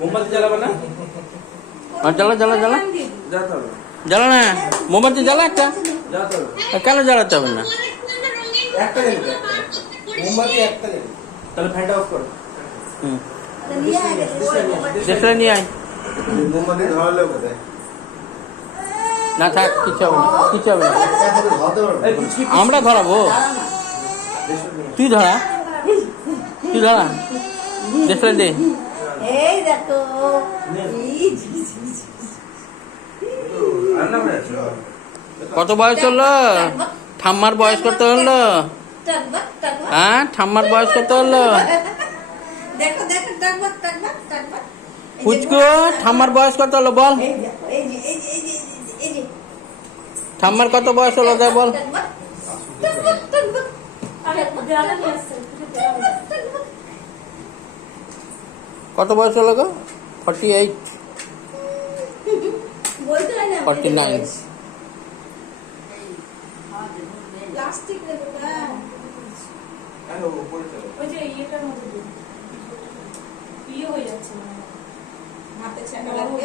মোমবাতি জ্বালাবে না? জ্বালা জ্বালা জ্বালা জ্বালা না, মোমবাতি জ্বালা একটা। কেন জ্বালাতে হবে না? একটা জ্বালবে, মোমবাতি একটা জ্বালবে। তাহলে ফ্যানটা অফ করো। দেশলাই নিয়ে আয়। মোমবাতি ধরালেও কোথায়? না থাক, কিছু হবে না, কিছু হবে না। আমরা ধরাবো, তুই ধরা, তুই ধরা। দেশলাই দে। এই দেখো কত বয়স হলো? ঠাম্মার বয়স কত হলো? হ্যাঁ, ঠাম্মার বয়স কত হলো? দেখো দেখো টকবক টকবক টকবক। পুচকু, ঠাম্মার বয়স কত হলো বল? এই দেখো, এই যে এই যে এই যে এই যে ঠাম্মার কত বয়স হলো তাই বল? টকবক টকবক টকবক। আরে দেওয়ালে নিয়ে আসছে। কত বয়স হলো গো? 48, বলতে হয় না 49। প্লাস্টিক দেবো না। ওই যে ইয়েটার মধ্যে দিন ইয়ে হয়ে যাচ্ছে হাতে ছাকা লাগবে।